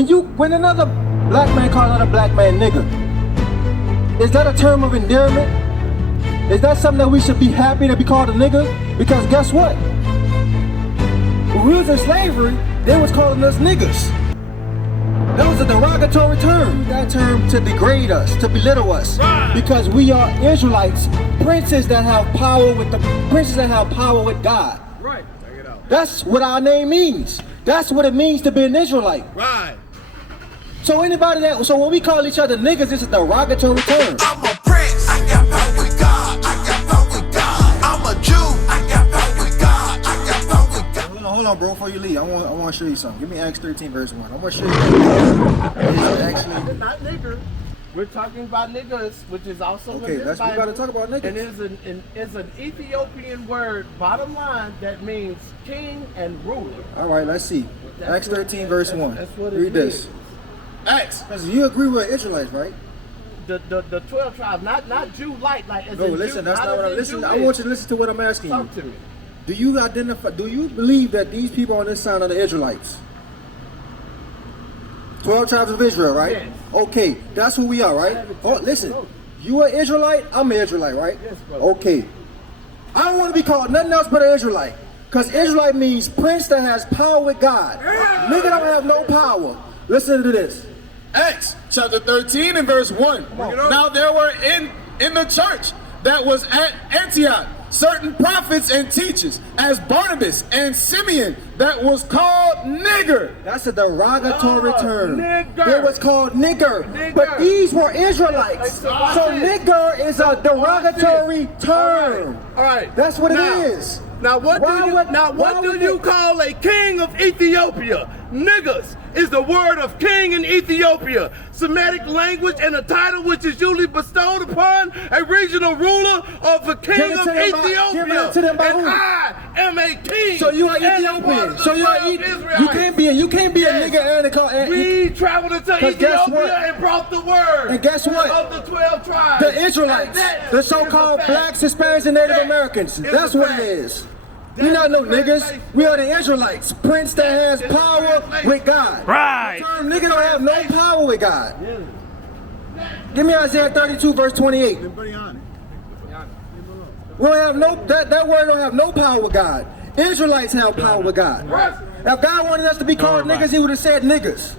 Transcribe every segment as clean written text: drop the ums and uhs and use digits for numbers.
When another black man calls another black man nigga, is that a term of endearment? Is that something that we should be happy to be called a nigga? Because guess what? When we was in slavery, they was calling us niggas. That was a derogatory term. That term to degrade us, to belittle us, because we are Israelites, princes that have power with God. Right. Check it out. That's what our name means. That's what it means to be an Israelite. Right. So when we call each other niggas, it's a derogatory term. I'm a prince, I got power with God, I got power with God. I'm a Jew, I got power with God, I got power with God. Hold on, bro, before you leave, I want to show you something. Give me Acts 13, verse 1. I want to show you It's not nigger. We're talking about niggas, which is also okay, we got to talk about niggas. And it's an Ethiopian word, bottom line, that means king and ruler. All right, let's see. Acts 13, verse 1. That's what it Read this. means. Acts. You agree with Israelites, right? The 12 tribes, not Jew like as No, in listen, Jew, that's not what I'm listening. I Jewish. want you to listen to what I'm asking you. Talk to me. Do you believe that these people on this side are the Israelites? 12 tribes of Israel, right? Yes. Okay, that's who we are, right? Oh, listen, you an Israelite, I'm an Israelite, right? Yes, brother. Okay. I don't want to be called nothing else but an Israelite. Because Israelite means prince that has power with God. Nigga don't have no power. Listen to this. Acts chapter 13 and verse 1. Now there were in the church that was at Antioch certain prophets and teachers, as Barnabas and Simeon, that was called nigger. That's a derogatory term. Nigger. It was called nigger. But these were Israelites. So nigger is a derogatory term. All right. That's what Now- it is. Now what do you call a king of Ethiopia? Niggas is the word of king in Ethiopia, Semitic language and a title which is usually bestowed upon a regional ruler of the king of Ethiopia. And I am a king. So you are Ethiopian. So you are you can't be a nigga and call. We traveled into Ethiopia and brought the word. And guess what? Of the 12 tribes. The Israelites, the so-called blacks, Hispanics, and Native Americans. That's what it is. We not no niggas. We are the Israelites. Prince that has power with God. Right. The term nigga don't have no power with God. Give me Isaiah 32 verse 28. We don't have that word don't have no power with God. Israelites have power with God. If God wanted us to be called niggas, he would have said niggas.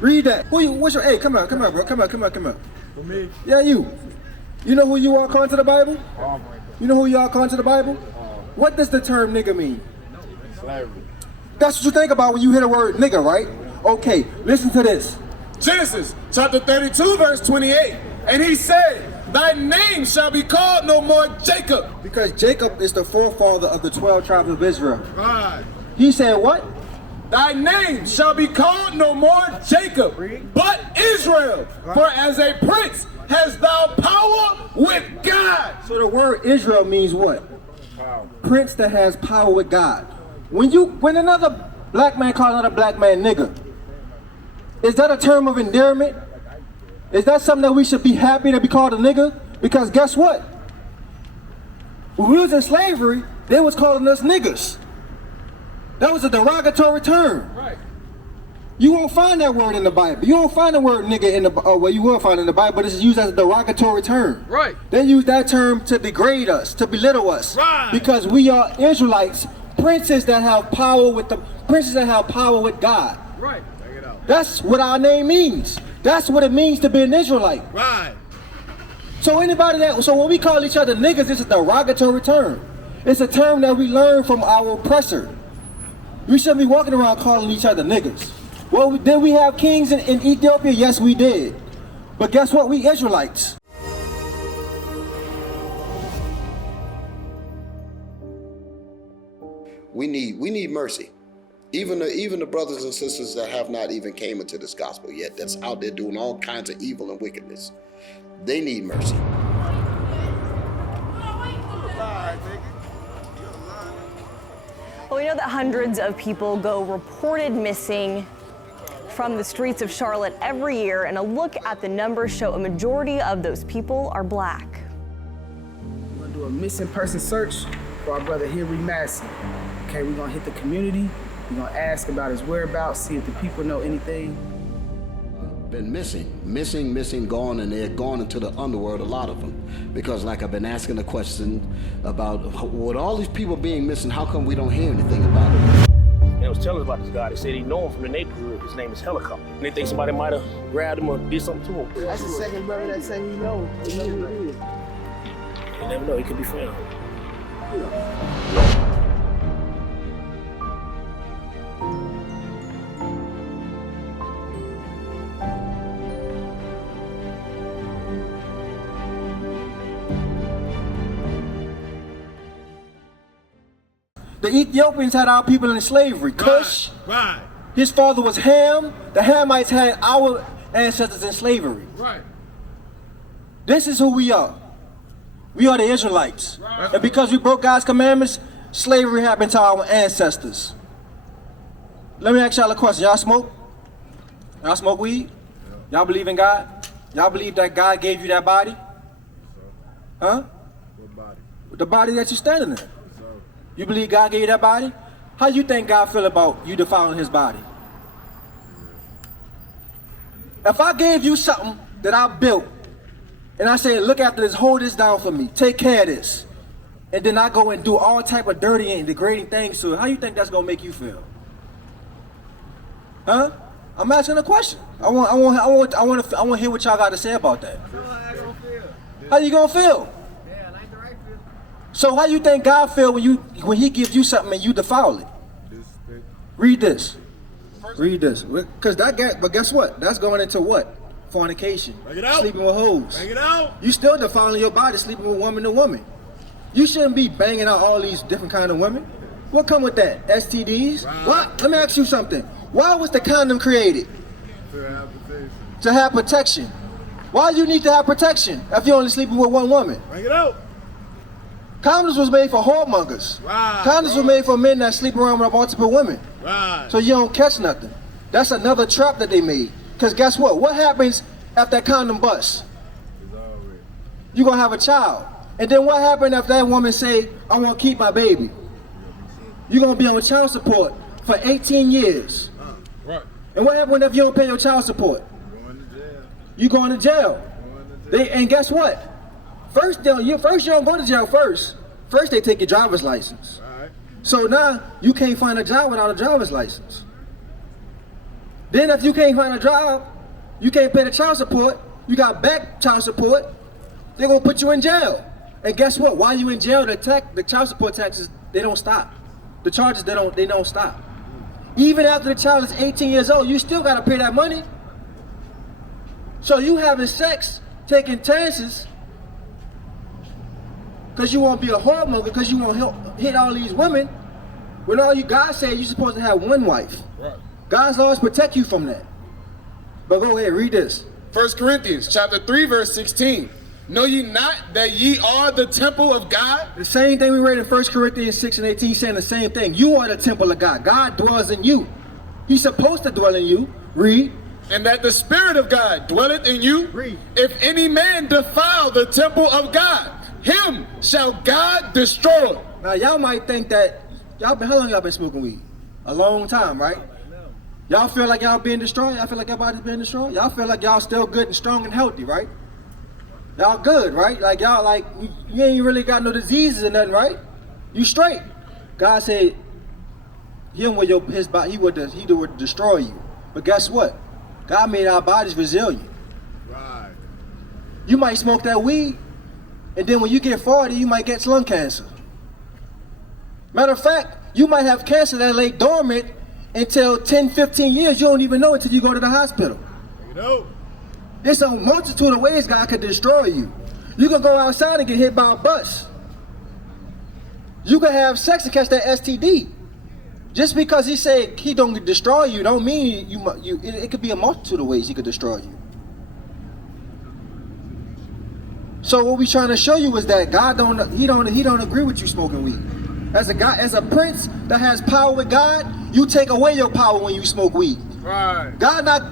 Read that. Hey, come on, bro. Come on. For me? Yeah, you. You know who you are according to the Bible? You know who you are according to the Bible? What does the term nigga mean? Slavery. That's what you think about when you hear the word nigga, right? Okay, listen to this. Genesis chapter 32 verse 28. And he said, thy name shall be called no more Jacob. Because Jacob is the forefather of the 12 tribes of Israel. Right. He said what? Thy name shall be called no more Jacob, but Israel. For as a prince hast thou power with God. So the word Israel means what? Prince that has power with God. When another black man calls another black man nigga, is that a term of endearment? Is that something that we should be happy to be called a nigga? Because guess what? When we was in slavery, they was calling us niggas. That was a derogatory term. Right. You won't find that word in the Bible. You won't find the word nigga in the well, you will find it in the Bible, but it's used as a derogatory term. Right. They use that term to degrade us, to belittle us. Right. Because we are Israelites, princes that have power with God. Right. Check it out. That's what our name means. That's what it means to be an Israelite. Right. So when we call each other niggas, it's a derogatory term. It's a term that we learn from our oppressor. We shouldn't be walking around calling each other niggas. Well, did we have kings in Ethiopia? Yes, we did. But guess what? We Israelites. We need mercy. Even the brothers and sisters that have not even came into this gospel yet, that's out there doing all kinds of evil and wickedness, they need mercy. Well, we know that hundreds of people go reported missing from the streets of Charlotte every year, and a look at the numbers show a majority of those people are black. We're gonna do a missing person search for our brother Henry Massey. Okay, we're gonna hit the community, we're gonna ask about his whereabouts, see if the people know anything. been missing, gone, and they're gone into the underworld, a lot of them. Because like I've been asking the question about, with all these people being missing, how come we don't hear anything about it? They was telling us about this guy. They said he know him from the neighborhood. His name is Helicopter. And they think somebody might have grabbed him or did something to him. That's the second brother that say he know. He know who it is. You never know, he could be found. The Ethiopians had our people in slavery. Cush, Right. his father was Ham. The Hamites had our ancestors in slavery. Right. This is who we are. We are the Israelites. Right. And because we broke God's commandments, slavery happened to our ancestors. Let me ask y'all a question. Y'all smoke? Y'all smoke weed? Y'all believe in God? Y'all believe that God gave you that body? Huh? What body? The body that you're standing in. You believe God gave you that body? How you think God feel about you defiling his body? If I gave you something that I built, and I say, look after this, hold this down for me, take care of this, and then I go and do all type of dirty and degrading things to it, how you think that's gonna make you feel? Huh? I'm asking a question. I want to hear what y'all got to say about that. How you gonna feel? So how you think God feel when he gives you something and you defile it? Read this. Read this. But guess what? That's going into what? Fornication. Bring it out. Sleeping with hoes. Bring it out. You still defiling your body, sleeping with woman to woman. You shouldn't be banging out all these different kind of women. What come with that? STDs? Right. What? Let me ask you something. Why was the condom created? To have protection. Why you need to have protection if you're only sleeping with one woman? Bring it out. Condoms was made for whoremongers. Right. Condoms were made for men that sleep around with multiple women. Right. So you don't catch nothing. That's another trap that they made. Because guess what? What happens if that condom busts? You're going to have a child. And then what happens if that woman say, I want to keep my baby? You're going to be on child support for 18 years. Right. And what happens if you don't pay your child support? You're going to jail. And guess what? First you don't go to jail first. First they take your driver's license. Right. So now you can't find a job without a driver's license. Then if you can't find a job, you can't pay the child support, you got back child support, they're gonna put you in jail. And guess what? While you in jail, the child support taxes, they don't stop. The charges, they don't stop. Even after the child is 18 years old, you still gotta pay that money. So you having sex, taking chances, because you want to be a whoremonger, because you want to hit all these women, when all you God said you're supposed to have one wife. Right. God's laws protect you from that. But go ahead, read this. 1 Corinthians chapter 3, verse 16. Know ye not that ye are the temple of God? The same thing we read in 1 Corinthians 6 and 18, saying the same thing. You are the temple of God. God dwells in you. He's supposed to dwell in you. Read. And that the Spirit of God dwelleth in you. Read. If any man defile the temple of God, him shall God destroy. Now y'all might think that, how long y'all been smoking weed? A long time, right? Y'all feel like y'all being destroyed? Y'all feel like everybody's being destroyed? Y'all feel like y'all still good and strong and healthy, right? Y'all good, right? Like y'all you ain't really got no diseases or nothing, right? You straight. God said him with his body, he would destroy you. But guess what? God made our bodies resilient. Right. You might smoke that weed, and then when you get 40, you might get lung cancer. Matter of fact, you might have cancer that lay dormant until 10, 15 years. You don't even know it until you go to the hospital. You know. There's a multitude of ways God could destroy you. You can go outside and get hit by a bus. You can have sex and catch that STD. Just because he said he don't destroy you, don't mean it could be a multitude of ways he could destroy you. So what we trying to show you is that God don't agree with you smoking weed. As a prince that has power with God, you take away your power when you smoke weed. Right.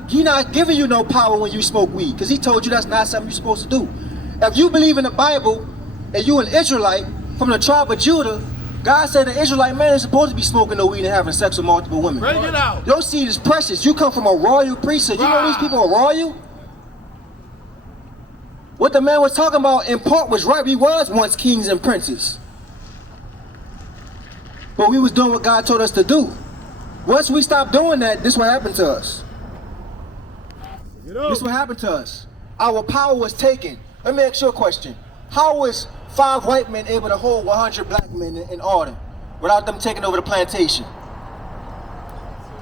He not giving you no power when you smoke weed, because he told you that's not something you're supposed to do. If you believe in the Bible and you an Israelite from the tribe of Judah, God said the Israelite man is supposed to be smoking no weed and having sex with multiple women. Bring it out. Your seed is precious. You come from a royal priesthood. You know these people are royal? What the man was talking about in part was right. We was once kings and princes. But we was doing what God told us to do. Once we stopped doing that, this is what happened to us. This is what happened to us. Our power was taken. Let me ask you a question. How was 5 white men able to hold 100 black men in order without them taking over the plantation?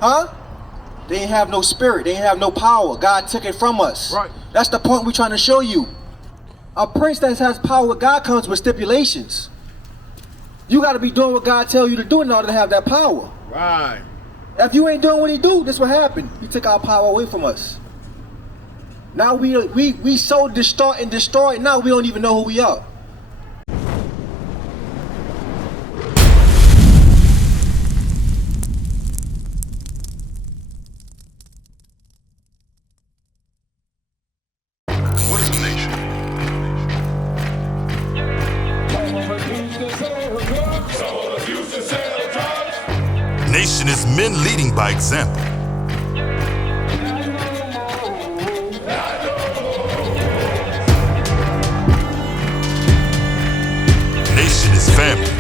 Huh? They didn't have no spirit. They didn't have no power. God took it from us. Right. That's the point we're trying to show you. A prince that has power with God comes with stipulations. You got to be doing what God tells you to do in order to have that power. Right. If you ain't doing what he do, this what happened. He took our power away from us. Now we so distort and destroyed, now we don't even know who we are. What is a nation? Nation is men leading by example. Nation is family.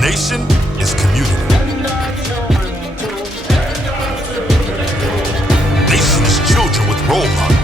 Nation is community. Nation is children with role models.